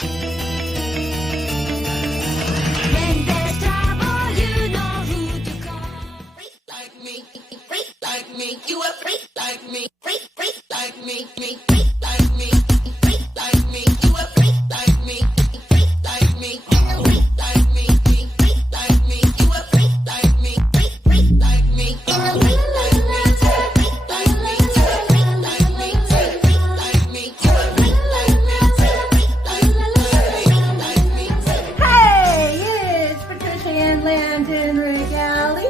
When there's trouble, you know who to call. Freak like me, freak like me, you a freak like me, freak like me, freak like me, freak like me, you a freak like me, freak like me, freak like me, freak like me, you a freak like me, freak like me, freak like me, freak like me, freak like me, freak like me, you a freak like me, freak like me, freak like me. Hey, it's Patricia and Landon Regali,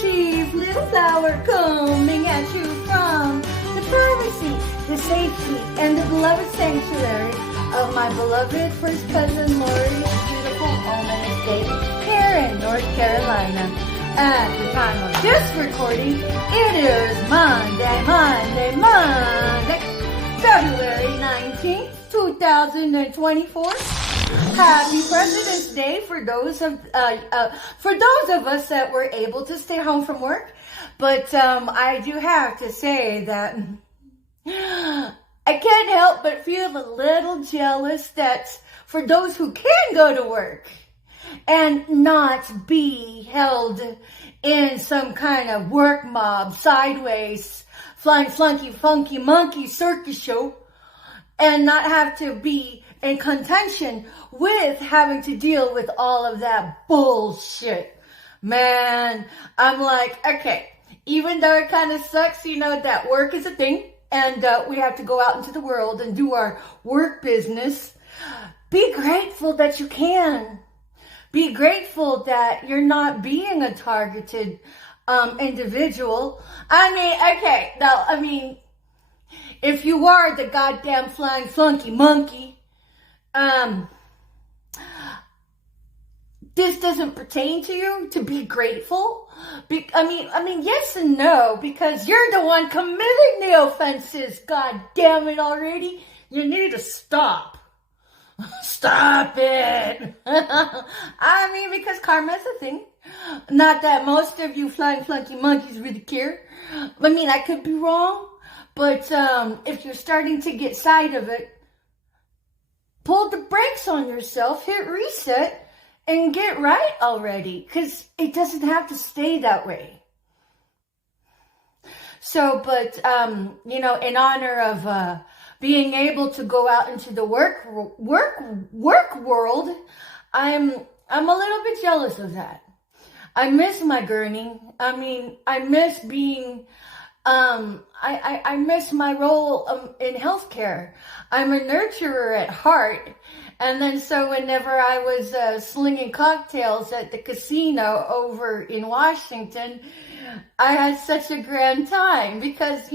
Chief Little Flower, coming at you from the privacy, the safety, and the beloved sanctuary of my beloved first cousin Lori's beautiful home and estate here in North Carolina. At the time of this recording, it is Monday, February 19th, 2024. Happy President's Day for those of us that were able to stay home from work. But I do have to say that I can't help but feel a little jealous that for those who can go to work and not be held in some kind of work mob, sideways, flying flunky, funky monkey circus show, and not have to be in contention with having to deal with all of that bullshit. Man, I'm like, okay, even though it kind of sucks, that work is a thing, and we have to go out into the world and do our work business, be grateful that you can. Be grateful that you're not being a targeted individual. If you are the goddamn flying flunky monkey, this doesn't pertain to you to be grateful. Yes and no, because you're the one committing the offenses. God damn it already. You need to stop. Stop it. Because karma's a thing. Not that most of you flying flunky monkeys really care. I could be wrong, but if you're starting to get sight of it, pull the brakes on yourself, hit reset, and get right already, because it doesn't have to stay that way. So, but, in honor of being able to go out into the work world, I'm a little bit jealous of that. I miss my gurning. I miss being, I miss my role in healthcare. I'm a nurturer at heart. And then so whenever I was slinging cocktails at the casino over in Washington, I had such a grand time because,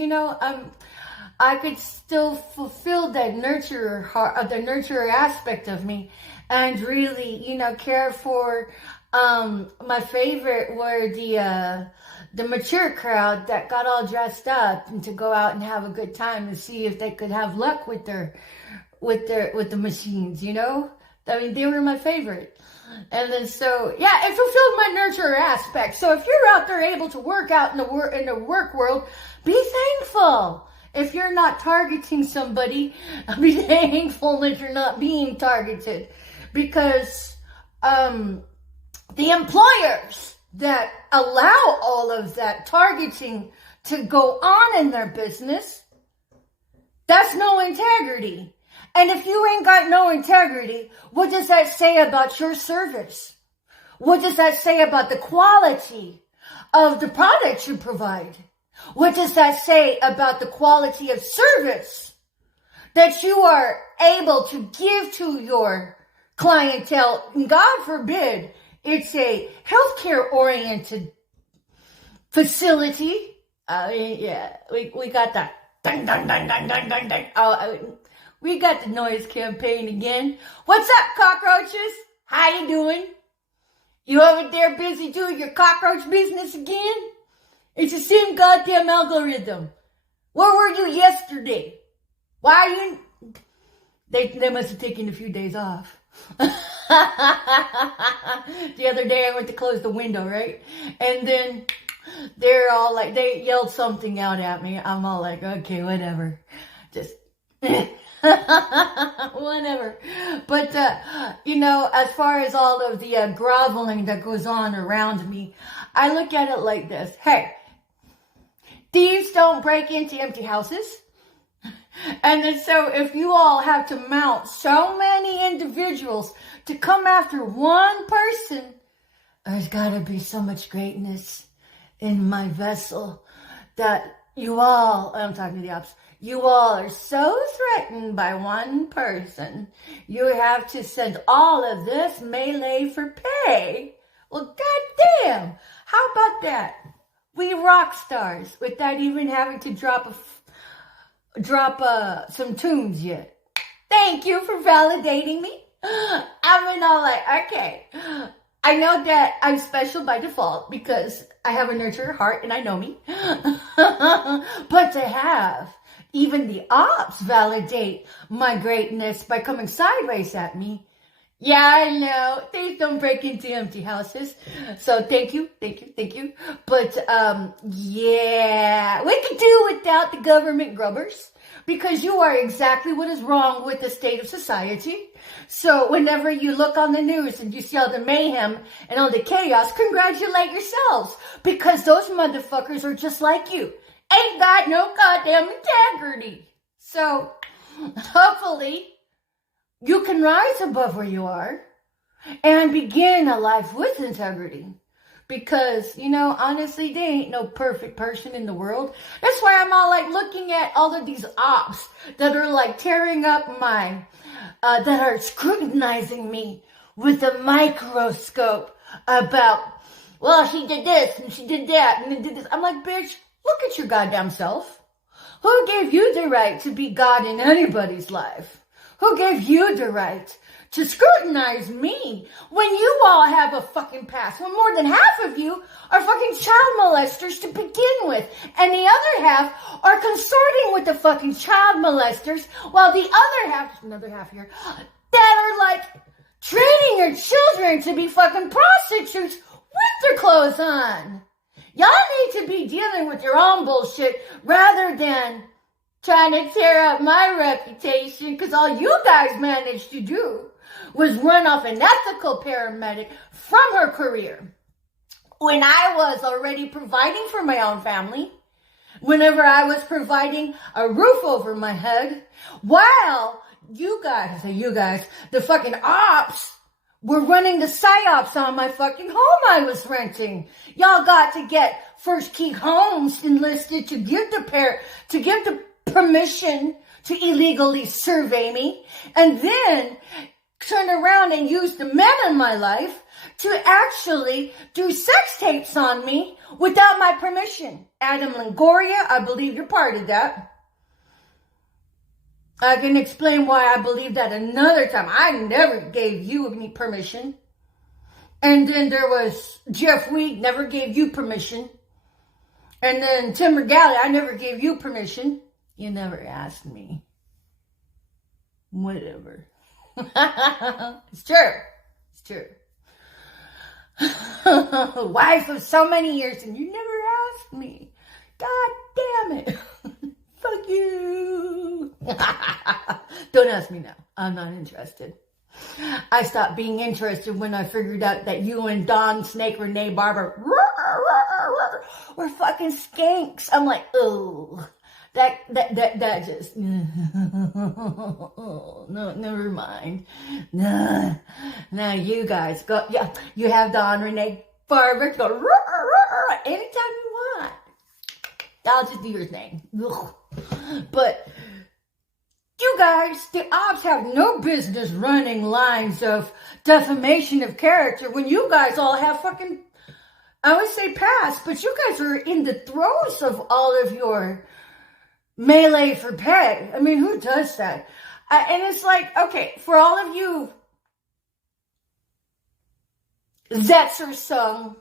I could still fulfill that the nurturer aspect of me, and really, care for. My favorite were the mature crowd that got all dressed up and to go out and have a good time and see if they could have luck with the machines. They were my favorite. And then so, yeah, it fulfilled my nurturer aspect. So if you're out there able to work out in the work world, be thankful. If you're not targeting somebody, be thankful that you're not being targeted. Because the employers that allow all of that targeting to go on in their business, that's no integrity. And if you ain't got no integrity, what does that say about your service? What does that say about the quality of the product you provide? What does that say about the quality of service that you are able to give to your clientele? And God forbid it's a healthcare oriented facility. We got that. Dun, dun, dun, dun, dun, dun, dun. We got the noise campaign again. What's up, cockroaches? How you doing? You over there busy doing your cockroach business again? It's the same goddamn algorithm. Where were you yesterday? Why are you... They must have taken a few days off. The other day I went to close the window, right? And then they're all like, they yelled something out at me. I'm all like, okay, whatever. Just... Whatever. But, as far as all of the groveling that goes on around me, I look at it like this. Hey, thieves don't break into empty houses. And then so if you all have to mount so many individuals to come after one person, there's got to be so much greatness in my vessel that you all, I'm talking to the ops, you all are so threatened by one person, you have to send all of this melee for pay. Well, goddamn, how about that? We rock stars without even having to drop some tunes yet. Thank you for validating me. I'm all like, okay. I know that I'm special by default because I have a nurturer heart and I know me. But to have even the ops validate my greatness by coming sideways at me, yeah, I know. Thieves don't break into empty houses. So thank you. But, yeah, we could do without the government grubbers because you are exactly what is wrong with the state of society. So whenever you look on the news and you see all the mayhem and all the chaos, congratulate yourselves because those motherfuckers are just like you. Ain't got no goddamn integrity. So hopefully you can rise above where you are and begin a life with integrity. Because, honestly, there ain't no perfect person in the world. That's why I'm all like looking at all of these ops that are like tearing up that are scrutinizing me with a microscope about, well, she did this and she did that and then did this. I'm like, bitch, look at your goddamn self. Who gave you the right to be God in anybody's life? Who gave you the right to scrutinize me when you all have a fucking past? When more than half of you are fucking child molesters to begin with. And the other half are consorting with the fucking child molesters while the other half, another half here, that are like training your children to be fucking prostitutes with their clothes on. Y'all need to be dealing with your own bullshit rather than trying to tear up my reputation, because all you guys managed to do was run off an ethical paramedic from her career when I was already providing for my own family, whenever I was providing a roof over my head, while you guys, the fucking ops, were running the psyops on my fucking home I was renting. Y'all got to get First Key Homes enlisted to give the permission to illegally survey me, and then turn around and use the men in my life to actually do sex tapes on me without my permission. Adam Longoria, I believe you're part of that. I can explain why I believe that another time. I never gave you any permission. And then there was Jeff Weed, never gave you permission. And then Tim Regali, I never gave you permission. You never asked me. Whatever. It's true. Wife of so many years and you never asked me. God damn it. Fuck you. Don't ask me now. I'm not interested. I stopped being interested when I figured out that you and Don, Snake, Renee, Barber were fucking skanks. I'm like, oh, that just, no, never mind. Nah, now you guys go, yeah, you have Don, Renee, Barber go anytime you want. I'll just do your thing. Ugh. But you guys, the ops have no business running lines of defamation of character when you guys all have fucking, I would say past, but you guys are in the throes of all of your melee for pay. I mean, who does that? And it's like, okay, for all of you Zetzer sung,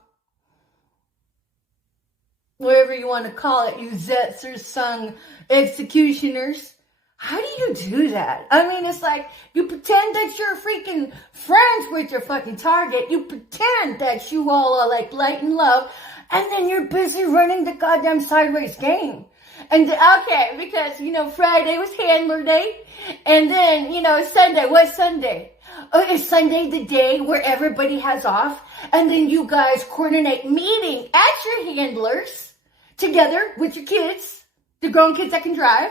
whatever you want to call it, you Zetzer sung executioners. How do you do that? I mean, it's like you pretend that you're freaking friends with your fucking target. You pretend that you all are like light and love, and then you're busy running the goddamn sideways game. And okay, because, Friday was handler day. And then, Sunday. What's Sunday? Oh, is Sunday the day where everybody has off? And then you guys coordinate meeting at your handlers together with your kids, the grown kids that can drive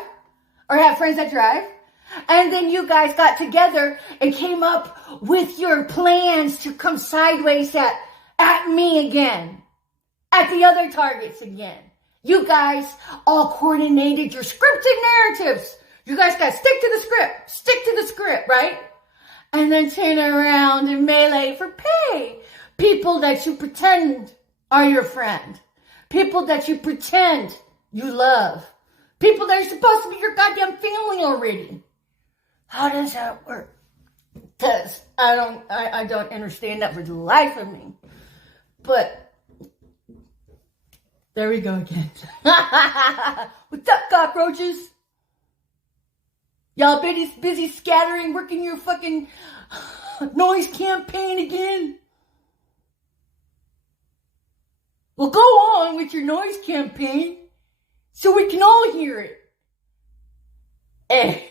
or have friends that drive. And then you guys got together and came up with your plans to come sideways at me again, at the other targets again. You guys all coordinated your scripted narratives. You guys got to stick to the script, right? And then turn around and melee for pay. People that you pretend are your friend. People that you pretend you love. People that are supposed to be your goddamn family already. How does that work? Because I don't understand that for the life of me. But there we go again. What's up, cockroaches? Y'all busy scattering, working your fucking noise campaign again? Well, go on with your noise campaign so we can all hear it. Eh.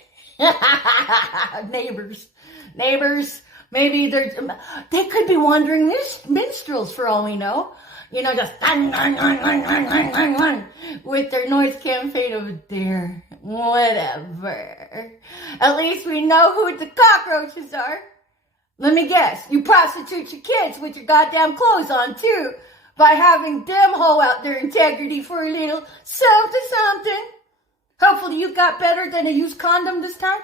Neighbors, maybe they could be wandering minstrels for all we know. Just with their noise campaign over there. Whatever. At least we know who the cockroaches are. Let me guess, you prostitute your kids with your goddamn clothes on too, by having them hoe out their integrity for a little something. Hopefully you got better than a used condom this time.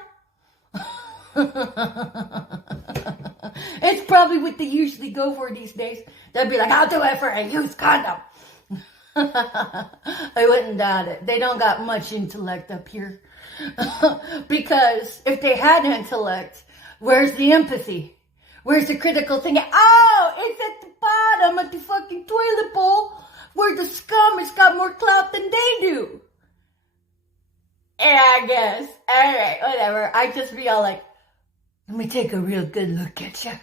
It's probably what they usually go for these days. They'll be like, I'll do it for a used condom. I wouldn't doubt it. They don't got much intellect up here. Because if they had intellect, where's the empathy? Where's the critical thinking? Oh, it's at the bottom of the fucking toilet bowl where the scum has got more clout than they do. Yeah, I guess. Alright, whatever. I just be all like, let me take a real good look at you.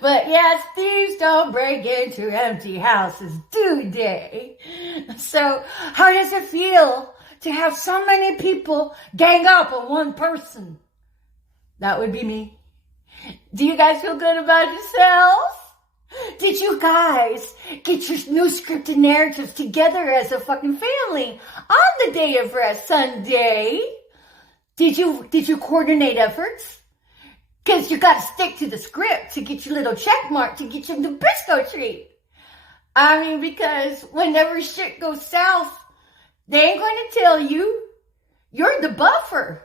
But yes, thieves don't break into empty houses, do they? So, how does it feel to have so many people gang up on one person? That would be me. Do you guys feel good about yourselves? Did you guys get your new scripted narratives together as a fucking family on the day of rest Sunday? Did you coordinate efforts? Because you got to stick to the script to get your little check mark to get your Nabisco treat. I mean, because whenever shit goes south, they ain't going to tell you. You're the buffer.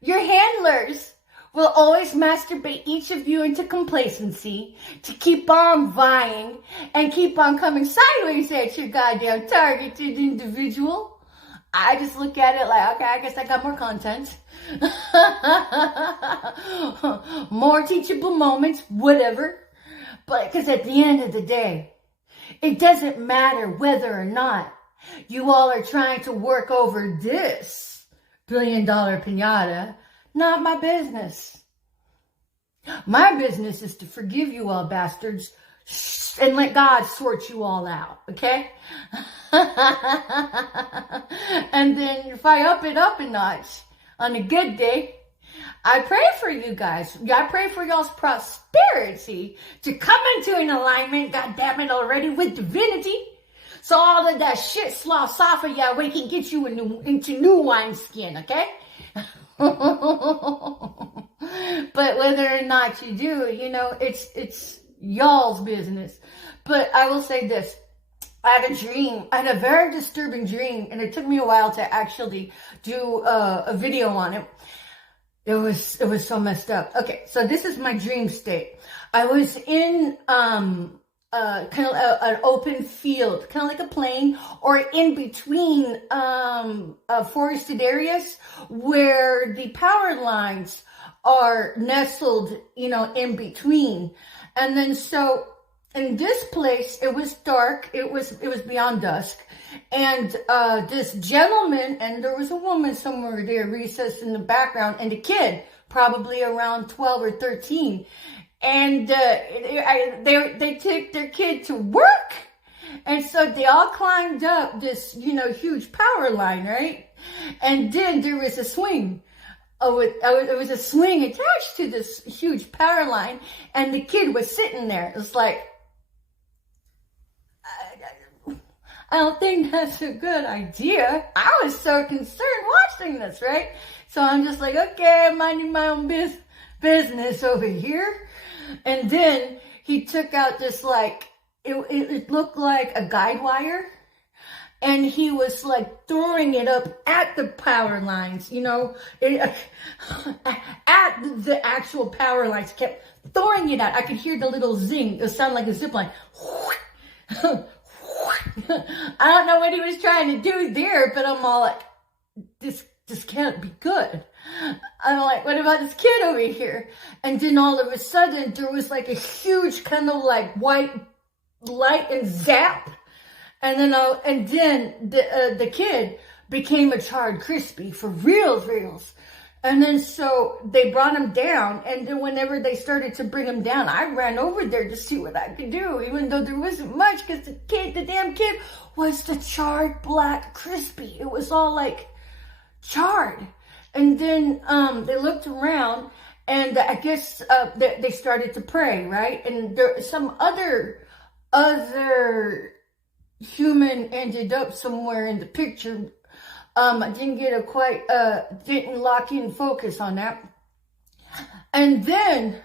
Your handlers will always masturbate each of you into complacency to keep on vying and keep on coming sideways at your goddamn targeted individual. I just look at it like, okay, I guess I got more content. More teachable moments, whatever. But because at the end of the day, it doesn't matter whether or not you all are trying to work over this $1 billion piñata. Not my business. My business is to forgive you all bastards and let God sort you all out, okay? And then if I up it up a notch on a good day, I pray for you guys. I pray for y'all's prosperity to come into an alignment, goddammit, already with divinity. So all of that shit sloths off of y'all, we can get you into new wineskin, okay? But whether or not you do, it's y'all's business. But I will say this. I had a dream. I had a very disturbing dream, and it took me a while to actually do a video on it. It was so messed up. Okay, so this is my dream state. I was in kind of an open field, kind of like a plain, or in between forested areas where the power lines are nestled, in between. And then so in this place, it was dark. It was beyond dusk. And this gentleman, and there was a woman somewhere there recessed in the background, and a kid, probably around 12 or 13. And they took their kid to work, And so they all climbed up this, huge power line, right? And then there was a swing. Oh, it was a swing attached to this huge power line, and the kid was sitting there. It was like, I don't think that's a good idea. I was so concerned watching this, right? So I'm just like, okay, I'm minding my own business over here. And then he took out this, like, it looked like a guide wire. And he was like throwing it up at the power lines, at the actual power lines, kept throwing it out. I could hear the little zing. It sounded like a zip line. I don't know what he was trying to do there, but I'm all like, this can't be good. I'm like, what about this kid over here? And then all of a sudden, there was like a huge kind of like white light and zap. And then the kid became a charred crispy for reals. And then so they brought him down, and then whenever they started to bring him down, I ran over there to see what I could do, even though there wasn't much, because the damn kid was the charred black crispy. It was all like charred. And then they looked around, and I guess they started to pray, right? And there some other human ended up somewhere in the picture. I didn't didn't lock in focus on that. And then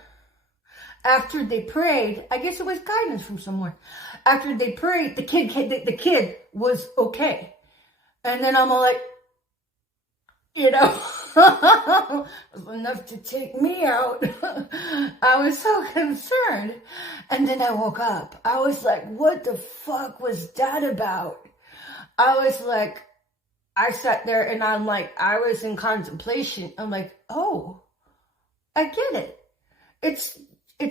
after they prayed, I guess it was guidance from somewhere. After they prayed, the kid was okay. And then I'm all like, it was enough to take me out. I was so concerned. And then I woke up. I was like, what the fuck was that about? I sat there and I'm like, I was in contemplation. I'm like, oh, I get it. It's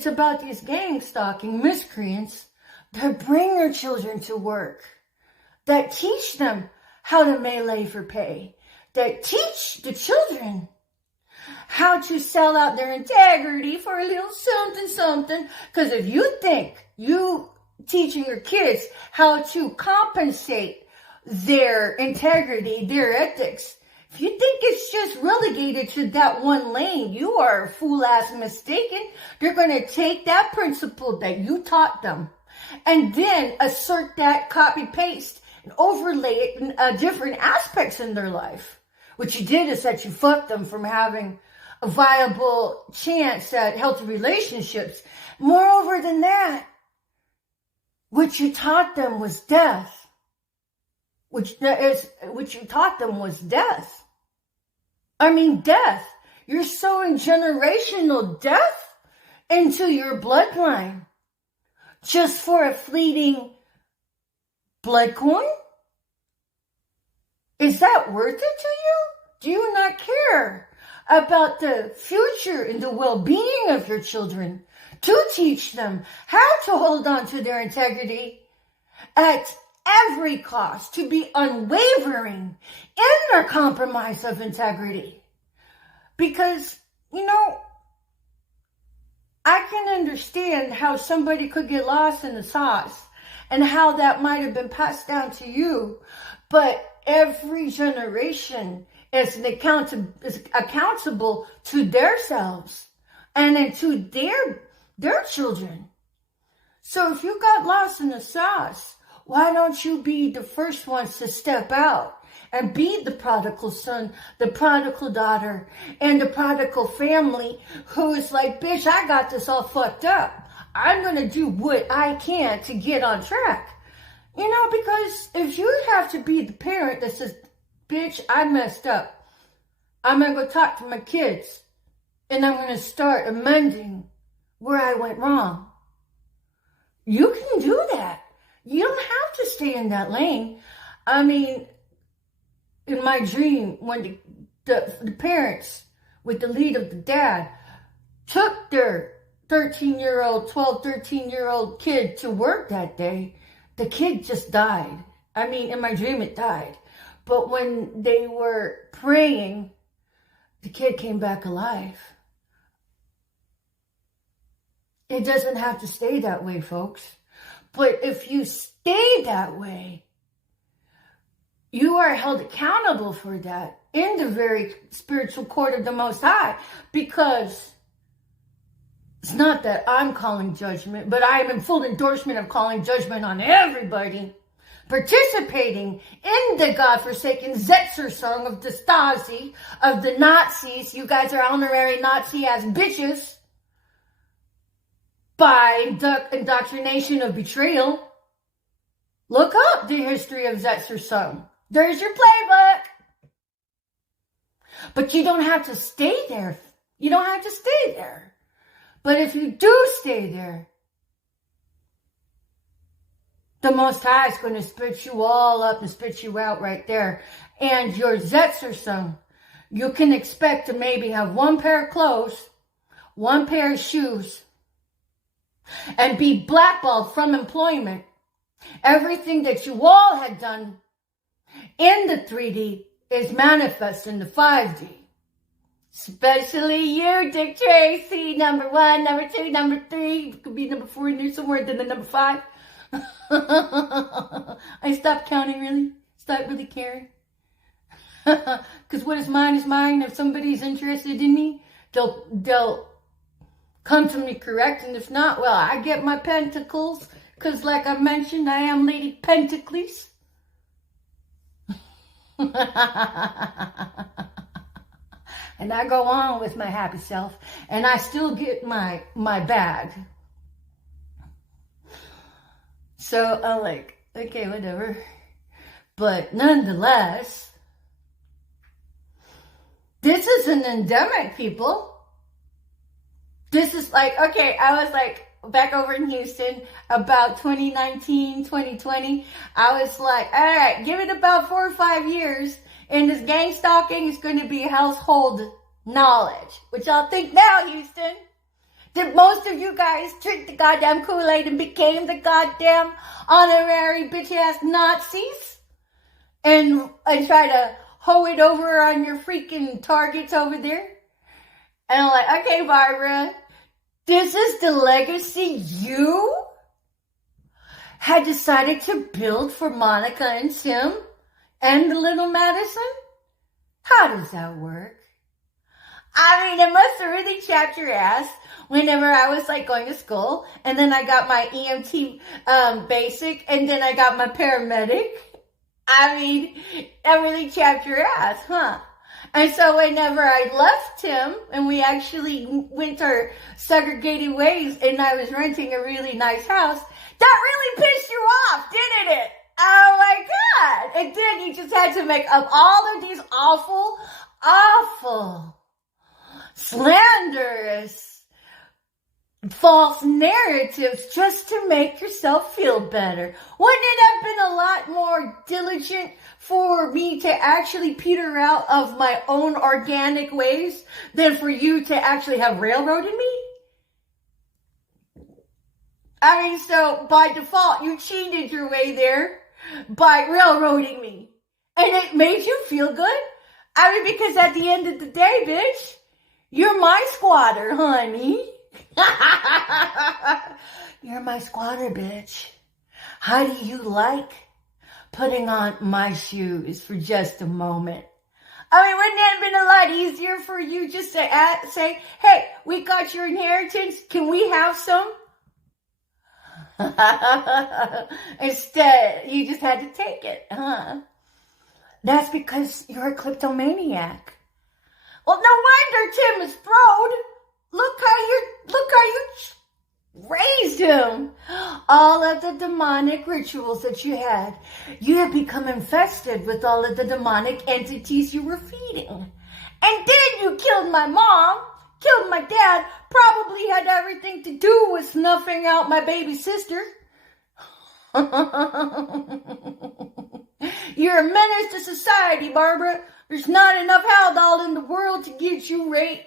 about these gang stalking miscreants that bring their children to work, that teach them how to melee for pay, that teach the children how to sell out their integrity for a little something. Because if you think you teaching your kids how to compensate their integrity, their ethics, if you think it's just relegated to that one lane, you are fool-ass mistaken. They're going to take that principle that you taught them and then assert that copy-paste and overlay it in different aspects in their life. What you did is that you fucked them from having a viable chance at healthy relationships. Moreover than that, what you taught them was death. What you taught them was death. I mean, death. You're sowing generational death into your bloodline just for a fleeting blood coin? Is that worth it to you? Do you not care about the future and the well-being of your children to teach them how to hold on to their integrity at every cost, to be unwavering in their compromise of integrity? Because, I can understand how somebody could get lost in the sauce and how that might have been passed down to you, but every generation is accountable to themselves and then to their children. So if you got lost in the sauce, why don't you be the first ones to step out and be the prodigal son, the prodigal daughter, and the prodigal family who is like, bitch, I got this all fucked up. I'm going to do what I can to get on track. Because if you have to be the parent that says, bitch, I messed up, I'm going to go talk to my kids and I'm going to start amending where I went wrong. You can do that. You don't have to stay in that lane. I mean, in my dream, when the parents, with the lead of the dad, took their 13-year-old kid to work that day, the kid just died. I mean, in my dream, it died. But when they were praying, the kid came back alive. It doesn't have to stay that way, folks. But if you stay that way, you are held accountable for that in the very spiritual court of the Most High, because it's not that I'm calling judgment, but I am in full endorsement of calling judgment on everybody participating in the godforsaken Zetzer song of the Stasi, of the Nazis. You guys are honorary Nazi-ass bitches by the indoctrination of betrayal. Look up the history of Zetzer song. There's your playbook. But you don't have to stay there. You don't have to stay there. But if you do stay there, the Most High is going to spit you all up and spit you out right there. And your Zetzer song, you can expect to maybe have one pair of clothes, one pair of shoes, and be blackballed from employment. Everything that you all had done in the 3D is manifest in the 5D. Especially you, Dick Tracy, number 1, number 2, number 3. It could be number 4 in there somewhere, then the number 5. I stopped counting, really. Stopped really caring. Because what is mine is mine. If somebody's interested in me, they'll come to me correct. And if not, well, I get my pentacles. Because like I mentioned, I am Lady Pentacles. And I go on with my happy self. And I still get my bag. So I'm like, okay, whatever. But nonetheless, this is an endemic, people. This is like, okay, I was like, back over in Houston, about 2019, 2020, I was like, all right, give it about 4 or 5 years, and this gang stalking is going to be household knowledge. Which y'all think now, Houston? Did most of you guys drink the goddamn Kool-Aid and became the goddamn honorary bitch-ass Nazis? And try to hoe it over on your freaking targets over there? And I'm like, okay, Barbara, this is the legacy you had decided to build for Monica and Tim and the little Madison? How does that work? I mean, it must have really chapped your ass whenever I was like going to school, and then I got my EMT basic, and then I got my paramedic. I mean, that really chapped your ass, huh? And so whenever I left him, and we actually went our segregated ways, and I was renting a really nice house, that really pissed you off, didn't it? Oh my God. And then you just had to make up all of these awful, slanderous, false narratives just to make yourself feel better. Wouldn't it have been a lot more diligent for me to actually peter out of my own organic ways than for you to actually have railroaded me? I mean, so by default, you cheated your way there by railroading me. And it made you feel good? I mean, because at the end of the day, bitch, you're my squatter, honey. You're my squatter, bitch. How do you like putting on my shoes for just a moment? I mean, wouldn't it have been a lot easier for you just to say, hey, we got your inheritance. Can we have some? Instead, you just had to take it, huh? That's because you're a kleptomaniac. Well, no wonder Tim is throwed. Look how you raised him. All of the demonic rituals that you had. You have become infested with all of the demonic entities you were feeding. And then you killed my mom, killed my dad, probably had everything to do with snuffing out my baby sister. You're a menace to society, Barbara. There's not enough haldol in the world to get you right,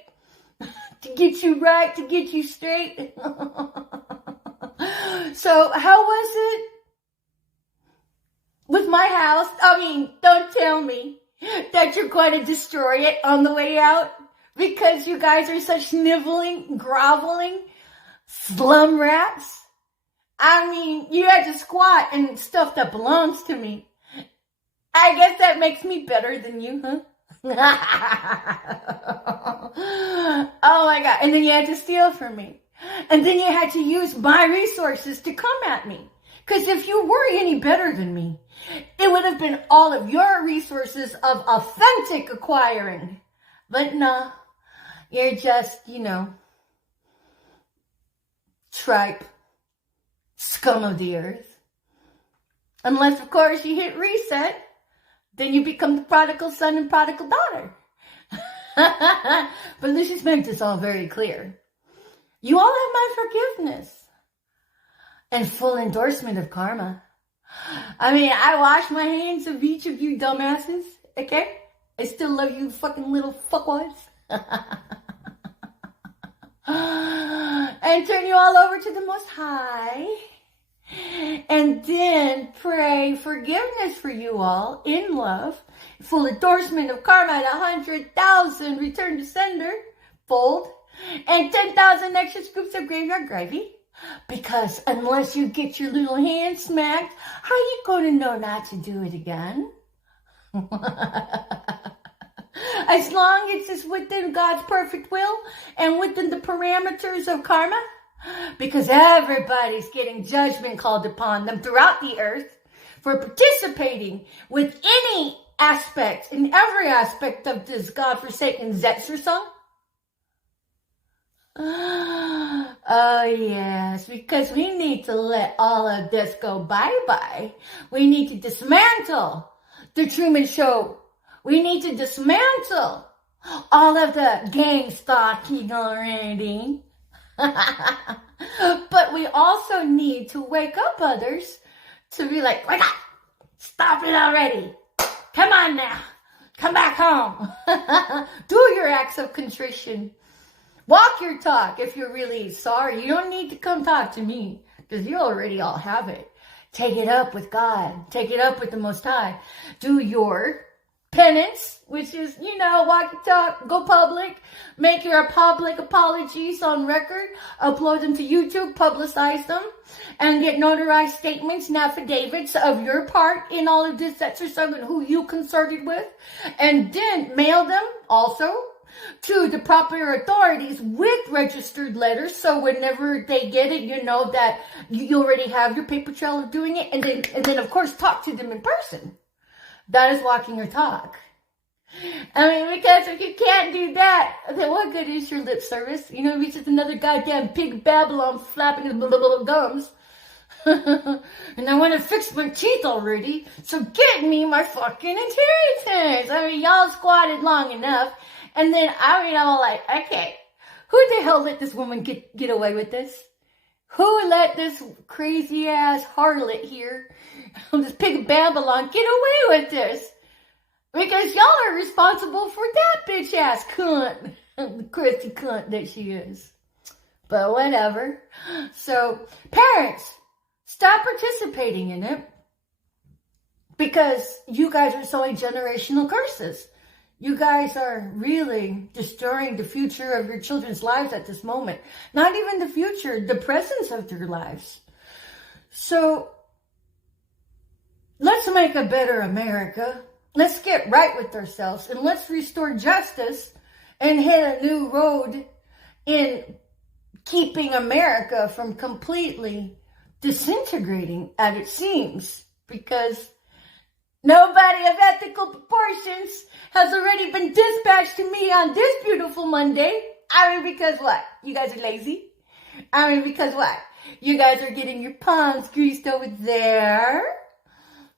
to get you right, to get you straight. So how was it with my house? I mean, don't tell me that you're going to destroy it on the way out because you guys are such sniveling, groveling slum rats. I mean, you had to squat and stuff that belongs to me. I guess that makes me better than you, huh? Oh my God. And then you had to steal from me. And then you had to use my resources to come at me. Because if you were any better than me, it would have been all of your resources of authentic acquiring. But no, you're just, tripe, scum of the earth. Unless, of course, you hit reset, then you become the prodigal son and prodigal daughter. But let's just make this all very clear. You all have my forgiveness and full endorsement of karma. I mean, I wash my hands of each of you dumbasses, okay? I still love you fucking little fuckwads. And turn you all over to the Most High. And then pray forgiveness for you all in love. Full endorsement of karma at 100,000 return to sender. Fold. And 10,000 extra scoops of graveyard gravy. Because unless you get your little hand smacked, how you going to know not to do it again? As long as it's within God's perfect will and within the parameters of karma. Because everybody's getting judgment called upon them throughout the earth for participating with any aspect, in every aspect of this godforsaken Zetzer song. Oh yes, because we need to let all of this go bye-bye. We need to dismantle the Truman Show. We need to dismantle all of the gang stalking already. But we also need to wake up others to be like, wake up! Stop it already! Come on now! Come back home! Do your acts of contrition. Walk your talk if you're really sorry. You don't need to come talk to me because you already all have it. Take it up with God. Take it up with the Most High. Do your penance, which is, walk your talk, go public, make your public apologies on record, upload them to YouTube, publicize them, and get notarized statements and affidavits of your part in all of this exercise and who you consorted with, and then mail them also to the proper authorities with registered letters, so whenever they get it, you know that you already have your paper trail of doing it, and then of course talk to them in person. That is walking your talk. I mean, because if you can't do that, then what good is your lip service? He's just another goddamn pig Babylon flapping his little gums. And I want to fix my teeth already, so get me my fucking inheritance. I mean, y'all squatted long enough. And then, I'm like, okay, who the hell let this woman get away with this? Who let this crazy ass harlot here, this pig of Babylon, get away with this? Because y'all are responsible for that bitch ass cunt, the crusty cunt that she is. But whatever. So, parents, stop participating in it. Because you guys are sowing generational curses. You guys are really destroying the future of your children's lives at this moment. Not even the future, the presence of their lives. So, let's make a better America. Let's get right with ourselves and let's restore justice and hit a new road in keeping America from completely disintegrating at its seams. Because nobody of ethical proportions has already been dispatched to me on this beautiful Monday. Because what? You guys are lazy? Because what? You guys are getting your palms greased over there.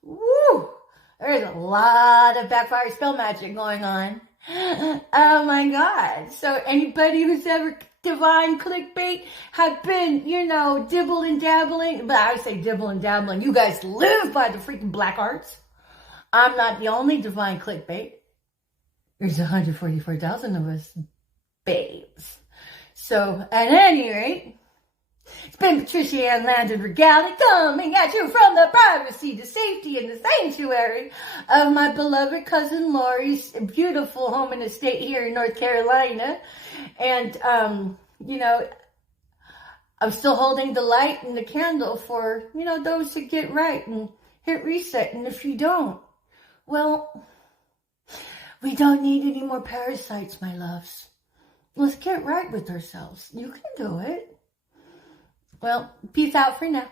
Woo! There's a lot of backfire spell magic going on. Oh my God. So anybody who's ever divine clickbait have been, dibble and dabbling. But I say dibble and dabbling. You guys live by the freaking black arts. I'm not the only divine clickbait. There's 144,000 of us, babes. So, at any rate, it's been Patricia Ann Landon Regatta coming at you from the privacy, the safety, and the sanctuary of my beloved cousin Lori's beautiful home and estate here in North Carolina. And, I'm still holding the light and the candle for, those who get right and hit reset. And if you don't, well, we don't need any more parasites, my loves. Let's get right with ourselves. You can do it. Well, peace out for now.